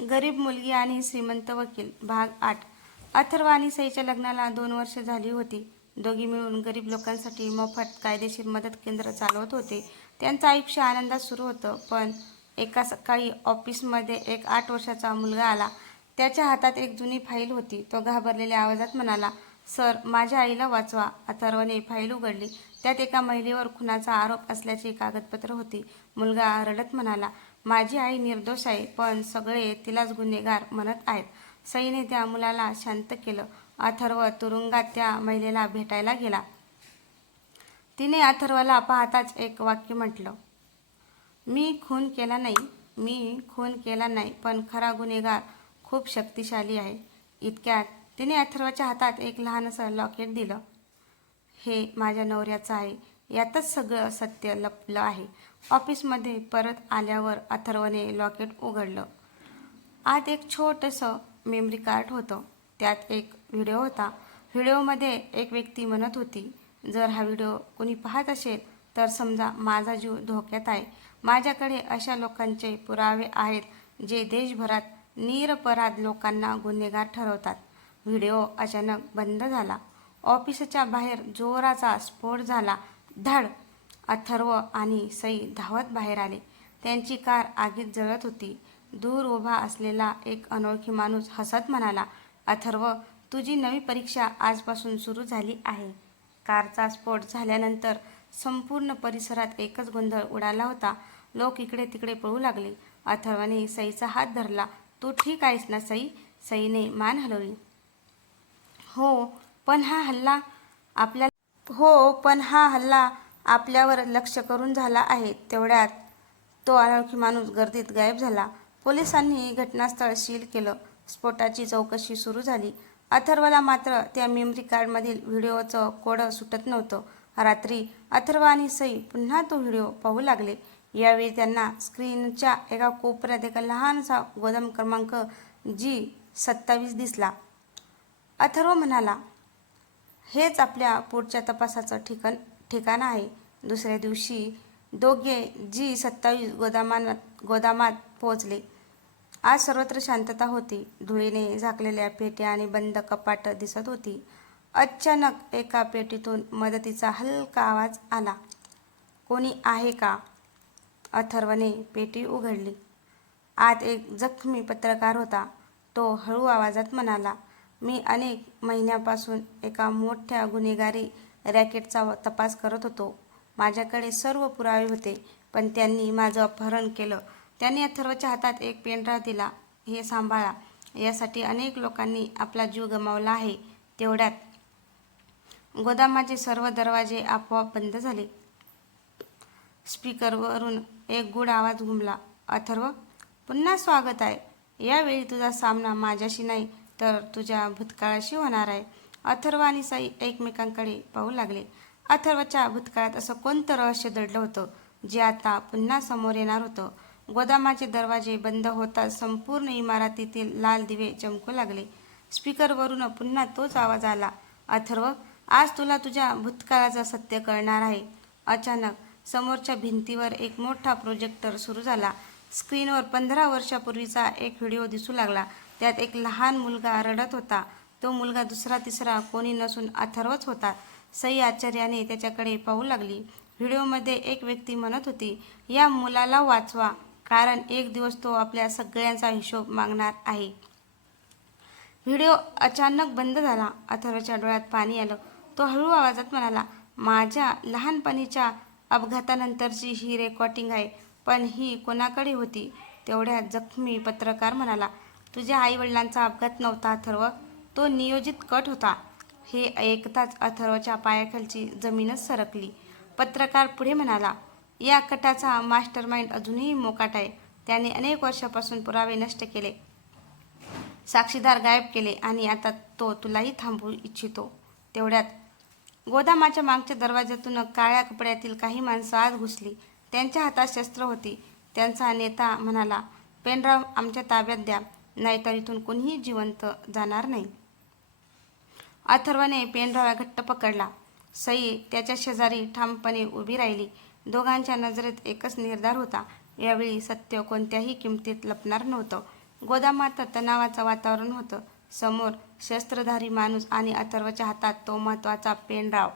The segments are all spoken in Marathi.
गरीब मुलगी आणि श्रीमंत वकील भाग 8. अथर्व आणि सईच्या लग्नाला 2 वर्ष झाली होती. दोघी मिळून गरीब लोकांसाठी मोफत कायदेशीर मदत केंद्र चालवत होते. त्यांचं आयुष्य आनंदात सुरू होतं. पण एका सकाळी ऑफिसमध्ये एक 8 वर्षाचा मुलगा आला. त्याच्या हातात एक जुनी फाईल होती. तो घाबरलेल्या आवाजात म्हणाला, "सर, माझ्या आईला वाचवा." अथर्वने फाईल उघडली. त्यात एका महिलेवर खुनाचा आरोप असल्याची कागदपत्र होती. मुलगा रडत म्हणाला, "माझी आई निर्दोष आहे, पण सगळे तिलाच गुन्हेगार म्हणत आहेत." सईने त्या मुलाला शांत केलं. अथर्व तुरुंगात त्या महिलेला भेटायला गेला. तिने अथर्वला पाहताच एक वाक्य म्हटलं, "मी खून केला नाही, मी खून केला नाही, पण खरा गुन्हेगार खूप शक्तिशाली आहे." इतक्यात तिने अथर्वच्या हातात एक लहानसं लॉकेट दिलं. "हे माझ्या नवऱ्याचं आहे. यातच सगळं सत्य लपलं आहे." ऑफिसमध्ये परत आल्यावर अथर्वने लॉकेट उघडलं. आत एक छोटंसं मेमरी कार्ड होतं. त्यात एक व्हिडिओ होता. व्हिडिओमध्ये एक व्यक्ती म्हणत होती, "जर हा व्हिडिओ कोणी पाहत असेल तर समजा माझा जीव धोक्यात आहे. माझ्याकडे अशा लोकांचे पुरावे आहेत जे देशभरात निरपराध लोकांना गुन्हेगार ठरवतात." व्हिडिओ अचानक बंद झाला. ऑफिसच्या बाहेर जोराचा स्फोट झाला. धड! अथर्व आणि सई धावत बाहेर आले. त्यांची कार आगीत जळत होती. दूर उभा असलेला एक अनोळखी माणूस हसत म्हणाला, "अथर्व, तुझी नवी परीक्षा आजपासून सुरू झाली आहे." कारचा स्फोट झाल्यानंतर संपूर्ण परिसरात एकच गोंधळ उडाला होता. लोक इकडे तिकडे पळू लागले. अथर्वने सईचा हात धरला. "तू ठीक आहेस ना सई?" सईने मान हलवली. "हो, पण हा हल्ला आपल्यावर लक्ष करून झाला आहे." तेवढ्यात तो अनोळखी माणूस गर्दीत गायब झाला. पोलिसांनी घटनास्थळ सील केलं. स्फोटाची चौकशी सुरू झाली. अथर्वला मात्र त्या मेमरी कार्डमधील व्हिडिओचं कोडं सुटत नव्हतं. रात्री अथर्व आणि सई पुन्हा तो व्हिडिओ पाहू लागले. यावेळी त्यांना स्क्रीनच्या एका कोपऱ्यात एक लहानसा गोदाम क्रमांक G27 दिसला. अथर्व म्हणाला, "हेच आपल्या पुढच्या तपासाचं ठिकाण आहे." दुसऱ्या दिवशी दोघे G27 गोदामात पोहोचले. आज सर्वत्र शांतता होती. धुळीने झाकलेल्या पेट्या आणि बंद कपाटं दिसत होती. अचानक एका पेटीतून मदतीचा हलका आवाज आला. "कोणी आहे का?" अथर्वने पेटी उघडली. आत एक जखमी पत्रकार होता. तो हळू आवाजात म्हणाला, "मी अनेक महिन्यांपासून एका मोठ्या गुन्हेगारी रॅकेटचा तपास करत होतो. माझ्याकडे सर्व पुरावे होते, पण त्यांनी माझं अपहरण केलं." त्यांनी अथर्वच्या हातात एक पेनड्राईव्ह दिला. "हे सांभाळा. यासाठी अनेक लोकांनी आपला जीव गमावला आहे." तेवढ्यात गोदामाचे सर्व दरवाजे आपोआप बंद झाले. स्पीकरवरून एक गूढ आवाज घुमला, "अथर्व, पुन्हा स्वागत आहे. यावेळी तुझा सामना माझ्याशी नाही, तर तुझ्या भूतकाळाशी होणार आहे." अथर्व आणि सई एकमेकांकडे पाहू लागले. अथर्वच्या भूतकाळात असं कोणतं रहस्य दडलं होतं, जे आता पुन्हा समोर येणार होतं? गोदामाचे दरवाजे बंद होताच संपूर्ण इमारतीतील लाल दिवे चमकू लागले. स्पीकरवरून पुन्हा तोच आवाज आला, "अथर्व, आज तुला तुझ्या भूतकाळाचं सत्य कळणार आहे." अचानक समोरच्या भिंतीवर एक मोठा प्रोजेक्टर सुरू झाला. स्क्रीनवर 15 वर्षांपूर्वीचा एक व्हिडिओ दिसू लागला. त्यात एक लहान मुलगा रडत होता. तो मुलगा दुसरा तिसरा कोणी नसून अथर्वच होता. सई आश्चर्याने त्याच्याकडे पाहू लागली. व्हिडिओमध्ये एक व्यक्ती म्हणत होती, "या मुलाला वाचवा, कारण एक दिवस तो आपल्या सगळ्यांचा हिशोब मागणार आहे." व्हिडिओ अचानक बंद झाला. अथर्वच्या डोळ्यात पाणी आलं. तो हळू आवाजात म्हणाला, "माझ्या लहानपणीच्या अपघातानंतरची ही रेकॉर्डिंग आहे." "पण ही कोणाकडे होती?" तेवढ्यात जखमी पत्रकार म्हणाला, "तुझ्या आईवडिलांचा अपघात नव्हता अथर्व, तो नियोजित कट होता." हे ऐकताच अथर्वच्या पायाखालची जमीनच सरकली. पत्रकार पुढे म्हणाला, "या कटाचा मास्टरमाइंड अजूनही मोकाट आहे. त्याने अनेक वर्षांपासून पुरावे नष्ट केले, साक्षीदार गायब केले आणि आता तो तुलाही थांबवू इच्छितो." तेवढ्यात गोदामाच्या मागच्या दरवाज्यातून काळ्या कपड्यातील काही माणसं आत घुसली. त्यांच्या हातात शस्त्र होती. त्यांचा नेता म्हणाला, "पेनड्राईव्ह आमच्या ताब्यात द्या, नाहीतर इथून कोणीही जिवंत जाणार नाही." अथर्वने पेनड्राईव्ह घट्ट पकडला. सई त्याच्या शेजारी ठामपणे उभी राहिली. दोघांच्या नजरेत एकच निर्धार होता. यावेळी सत्य कोणत्याही किमतीत लपणार नव्हतं. गोदामात तणावाचं वातावरण होतं. समोर शस्त्रधारी माणूस आणि अथर्वच्या हातात तो महत्त्वाचा पेनड्राव.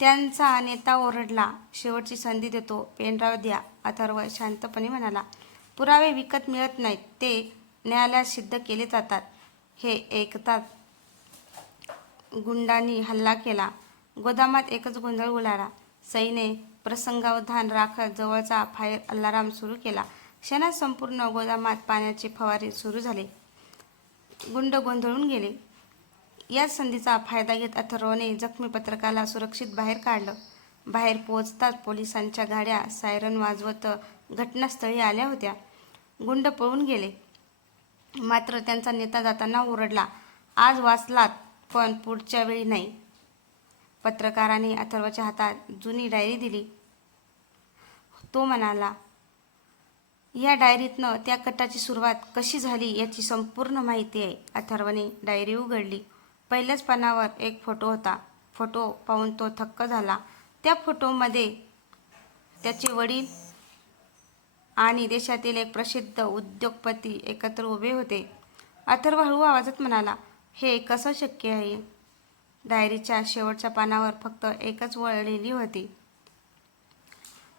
त्यांचा नेता ओरडला, शेवटची संधी देतो, पेनड्राव द्या. अथर्व शांतपणे म्हणाला, पुरावे विकत मिळत नाहीत, ते न्यायालयात सिद्ध केले जातात. हे ऐकताच गुंडांनी हल्ला केला. गोदामात एकच गोंधळ उडाला. सईने प्रसंगावधान राखत जवळचा फायर अलार्म सुरू केला. क्षणात संपूर्ण गोदामात पाण्याचे फवारे सुरू झाले. गुंड गोंधळून गेले. याच संधीचा फायदा घेत अथर्वने जखमी पत्रकाराला सुरक्षित बाहेर काढलं. बाहेर पोहोचताच पोलिसांच्या गाड्या सायरन वाजवत घटनास्थळी आल्या होत्या. गुंड पळून गेले. मात्र त्यांचा नेता जाताना ओरडला, आज वाचलात, पण पुढच्या वेळी नाही. पत्रकाराने अथर्वच्या हातात जुनी डायरी दिली. तो म्हणाला, या डायरीतनं त्या कटाची सुरुवात कशी झाली याची संपूर्ण माहिती आहे. अथर्वने डायरी उघडली. पहिल्याच पानावर एक फोटो होता. फोटो पाहून तो थक्क झाला. त्या फोटोमध्ये त्याचे वडील आणि देशातील एक प्रसिद्ध उद्योगपती एकत्र उभे होते. अथर्व हळू आवाजात म्हणाला, हे कसं शक्य आहे? डायरीच्या शेवटच्या पानावर फक्त एकच ओळ लिहिली होती,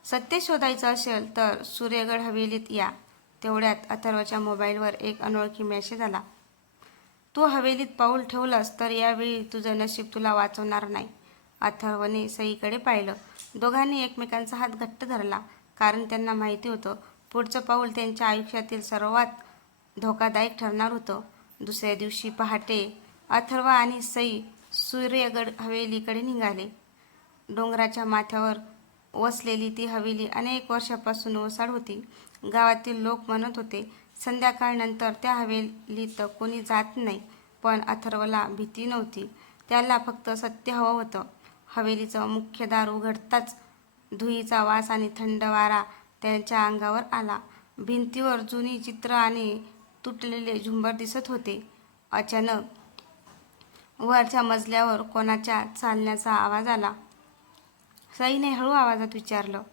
सत्य शोधायचं असेल तर सूर्यगड हवेलीत या. तेवढ्यात अथर्वच्या मोबाईलवर एक अनोळखी मेसेज आला, तू हवेलीत पाऊल ठेवलंस तर यावेळी तुझं नशीब तुला वाचवणार नाही. अथर्वने सईकडे पाहिलं. दोघांनी एकमेकांचा हात घट्ट धरला, कारण त्यांना माहिती होतं पुढचं पाऊल त्यांच्या आयुष्यातील सर्वात धोकादायक ठरणार होतं. दुसऱ्या दिवशी पहाटे अथर्व आणि सई सूर्यगड हवेलीकडे निघाले. डोंगराच्या माथ्यावर वसलेली ती हवेली अनेक वर्षापासून ओसाड होती. गावातील लोक म्हणत होते, संध्याकाळनंतर त्या हवेलीत कोणी जात नाही. पण अथर्वला भीती नव्हती. त्याला फक्त सत्य हवं होतं. हवेलीचं मुख्य दार उघडताच धुळीचा वास आणि थंड वारा त्याच्या अंगावर आला. भिंतीवर जुनी चित्र आणि तुटलेले झुंबर दिसत होते. अचानक वरच्या मजल्यावर कोणाच्या चालण्याचा आवाज आला. सईने हळू आवाजात विचारलं,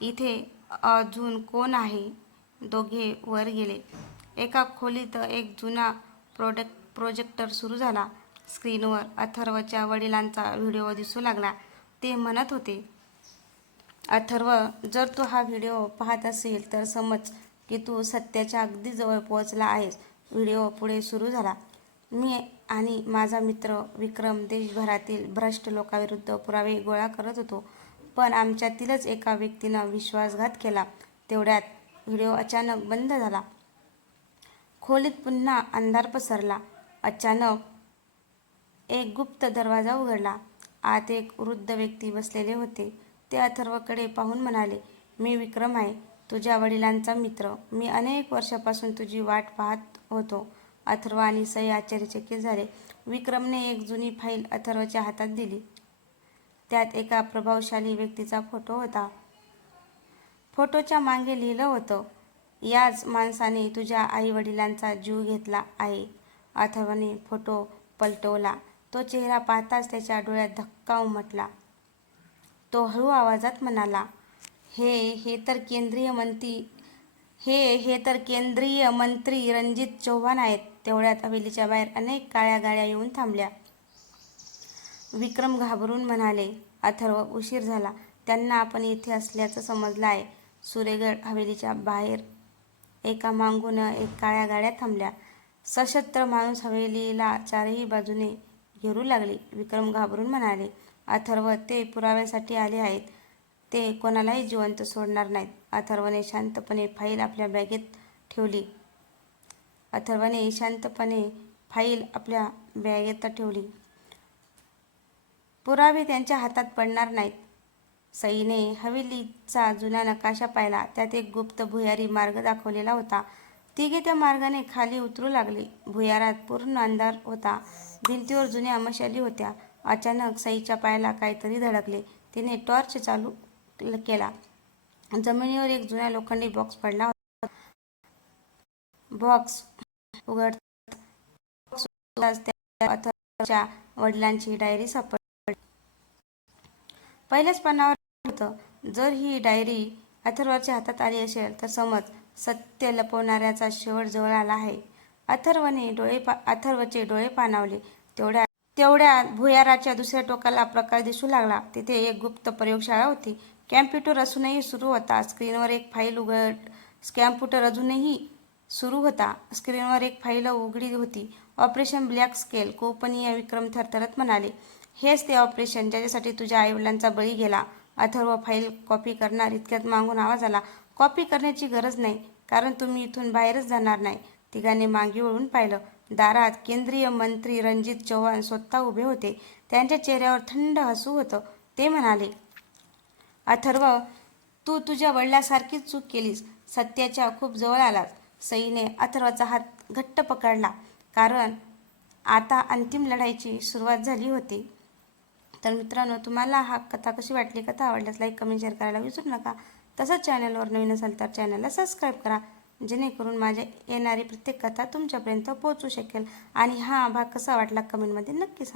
इथे अजून कोण आहे? दोघे वर गेले. एका खोलीत एक जुना प्रोजेक्टर सुरू झाला. स्क्रीनवर अथर्वच्या वडिलांचा व्हिडिओ दिसू लागला. ते म्हणत होते, अथर्व, जर तू हा व्हिडिओ पाहत असेल तर समज की तू सत्याच्या अगदी जवळ पोहोचला आहेस. व्हिडिओ पुढे सुरू झाला, मी आणि माझा मित्र विक्रम देशभरातील भ्रष्ट लोकांविरुद्ध पुरावे गोळा करत होतो, पण आमच्यातीलच एका व्यक्तीनं विश्वासघात केला. तेवढ्यात व्हिडिओ अचानक बंद झाला. खोलीत पुन्हा अंधार पसरला. अचानक एक गुप्त दरवाजा उघडला. आत एक वृद्ध व्यक्ती बसलेले होते. ते अथर्वकडे पाहून म्हणाले, मी विक्रम आहे, तुझ्या वडिलांचा मित्र. मी अनेक वर्षापासून तुझी वाट पाहत होतो. अथर्व आणि सई आश्चर्यचकित झाले. विक्रमने एक जुनी फाईल अथर्वच्या हातात दिली. त्यात एका प्रभावशाली व्यक्तीचा फोटो होता. फोटोच्या मागे लिहिलं होतं, याच माणसाने तुझ्या आई-वडिलांचा जीव घेतला आहे. अथर्वने फोटो पलटवला. तो चेहरा पाहताच त्याच्या डोळ्यात धक्का उमटला. तो हळू आवाजात म्हणाला, हे तर केंद्रीय मंत्री रणजित चव्हाण आहेत. तेवढ्यात हवेलीच्या बाहेर अनेक काळ्या गाड्या येऊन थांबल्या. विक्रम घाबरून म्हणाले, अथर्व, उशीर झाला. त्यांना आपण इथे असल्याचं समजलं आहे. सूर्यगड हवेलीच्या बाहेर एका मागून एक काळ्या गाड्या थांबल्या. सशस्त्र माणूस हवेलीला चारही बाजूने घेरू लागले. विक्रम घाबरून म्हणाले, अथर्व, ते पुराव्यासाठी आले आहेत. ते कोणालाही जिवंत सोडणार नाहीत. अथर्वने शांतपणे फाईल आपल्या बॅगेत ठेवली. पुरावे त्यांच्या हातात पडणार नाहीत. सईने हवेलीचा जुना नकाशा पाहिला. त्यात एक गुप्त भुयारी मार्ग दाखवलेला होता. तिघे त्या मार्गाने खाली उतरू लागले. भुयारात पूर्ण अंधार होता. भिंतीवर जुन्या मशाली होत्या. अचानक सईच्या पायाला काहीतरी धडकले. तिने टॉर्च चालू केला. जमिनीवर एक जुना लोखंडी बॉक्स पडला होता. बॉक्स उघडताच त्यात अथर्वच्या वडिलांची डायरी सापडली. पहिल्याच पानावर होतं, जर ही डायरी अथर्वच्या हातात आली असेल तर समज सत्य लपवणाऱ्याचा शेवट जवळ आला आहे. अथर्वचे डोळे पाणावले. तेवढ्यात भुयाराच्या दुसऱ्या टोकाला प्रकाश दिसू लागला. तिथे एक गुप्त प्रयोगशाळा होती. कॅम्प्युटर अजूनही सुरू होता. स्क्रीनवर एक फाईल उघडी होती. Operation black scale. गोपनीय. विक्रम थरथरत म्हणाले, हेच ते ऑपरेशन ज्याच्यासाठी तुझ्या आईवडिलांचा बळी गेला. अथर्व फाईल कॉपी करणार इतक्यात मागून आवाज आला, कॉपी करण्याची गरज नाही, कारण तुम्ही इथून बाहेरच जाणार नाही. तिघांनी मागे वळून पाहिलं. दारात केंद्रीय मंत्री रणजित चव्हाण स्वतः उभे होते. त्यांच्या चेहऱ्यावर थंड हसू होतं. ते म्हणाले, अथर्व, तू तुझ्या वडिलांसारखीच चूक केलीस. सत्याच्या खूप जवळ आलास. सईने अथर्वचा हात घट्ट पकडला, कारण आता अंतिम लढाईची सुरुवात झाली होती. तर मित्रांनो, तुम्हाला हा कथा कशी वाटली? कथा आवडल्यास लाईक, कमेंट, शेअर करायला विसरू नका. तसंच चॅनलवर नवीन असाल तर चॅनलला सबस्क्राईब करा, जेणेकरून माझ्या येणारी प्रत्येक कथा तुमच्यापर्यंत पोहोचू शकेल. आणि हा भाग कसा वाटला कमेंटमध्ये नक्की सांगा.